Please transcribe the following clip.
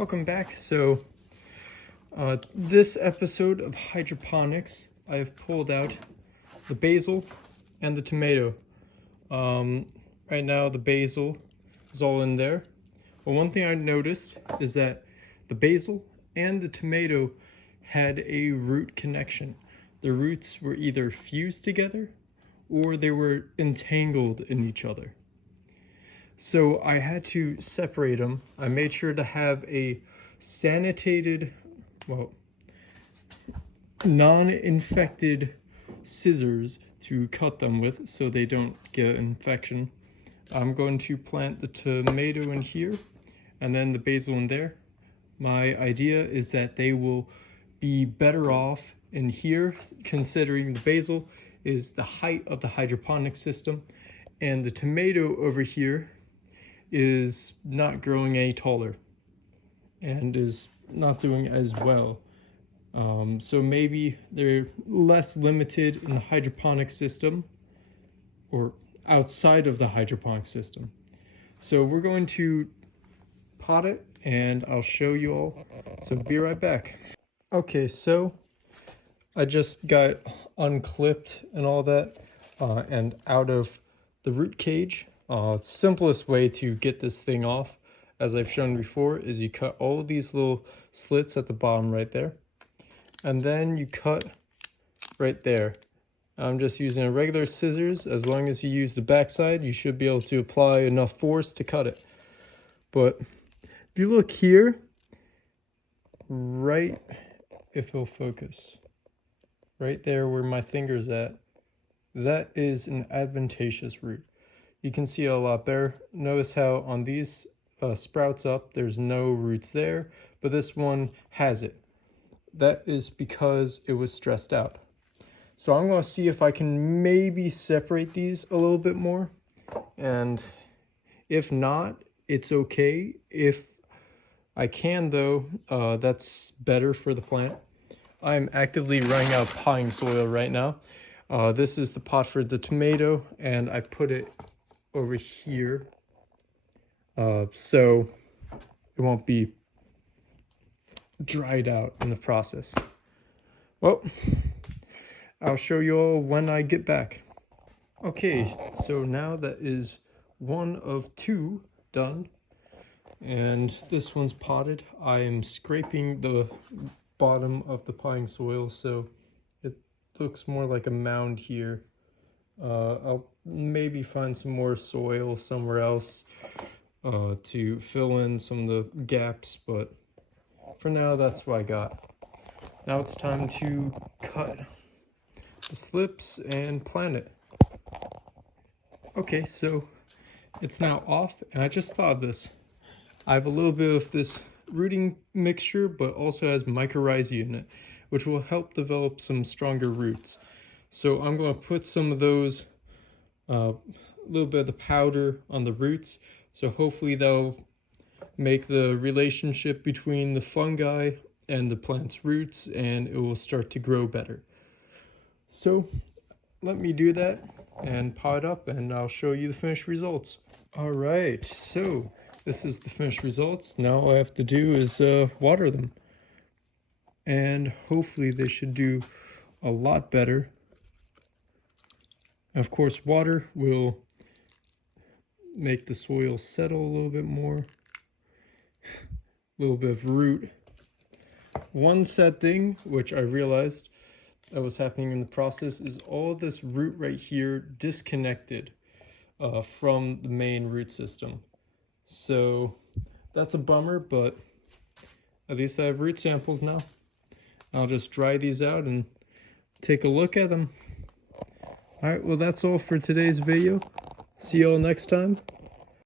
Welcome back. So this episode of Hydroponics, I've pulled out the basil and the tomato. Right now the basil is all in there. But one thing I noticed is that the basil and the tomato had a root connection. The roots were either fused together or they were entangled in each other. So I had to separate them. I made sure to have a sanitated, non-infected scissors to cut them with so they don't get infection. I'm going to plant the tomato in here and then the basil in there. My idea is that they will be better off in here, considering the basil is the height of the hydroponic system and the tomato over here is not growing any taller and is not doing as well. So maybe they're less limited in the hydroponic system or outside of the hydroponic system. So we're going to pot it and I'll show you all. So be right back. Okay, so I just got unclipped and all that and out of the root cage. Simplest way to get this thing off, as I've shown before, is you cut all of these little slits at the bottom right there. And then you cut right there. I'm just using a regular scissors. As long as you use the backside, you should be able to apply enough force to cut it. But if you look here, right, if it'll focus, right there where my finger's at, that is an adventitious root. You can see a lot better. Notice how on these sprouts up, there's no roots there, but this one has it. That is because it was stressed out. So I'm going to see if I can maybe separate these a little bit more. And if not, it's okay. If I can though, that's better for the plant. I'm actively running out of potting soil right now. This is the pot for the tomato and I put it over here so it won't be dried out in the process. Well, I'll show you all when I get back. Okay, so now that is one of two done and this one's potted. I am scraping the bottom of the potting soil so it looks more like a mound here. I'll maybe find some more soil somewhere else to fill in some of the gaps, but for now that's what I got. Now it's time to cut the slips and plant it. Okay, so it's now off and I just thought of this. I have a little bit of this rooting mixture but also has mycorrhizae in it, which will help develop some stronger roots. So I'm going to put some of those, a little bit of the powder on the roots. So hopefully that'll make the relationship between the fungi and the plant's roots and it will start to grow better. So let me do that and pot it up and I'll show you the finished results. All right, so this is the finished results. Now all I have to do is water them. And hopefully they should do a lot better. And of course, water will make the soil settle a little bit more. A little bit of root. One sad thing, which I realized that was happening in the process, is all this root right here disconnected from the main root system. So that's a bummer, but at least I have root samples now. I'll just dry these out and take a look at them. All right, well, that's all for today's video. See you all next time.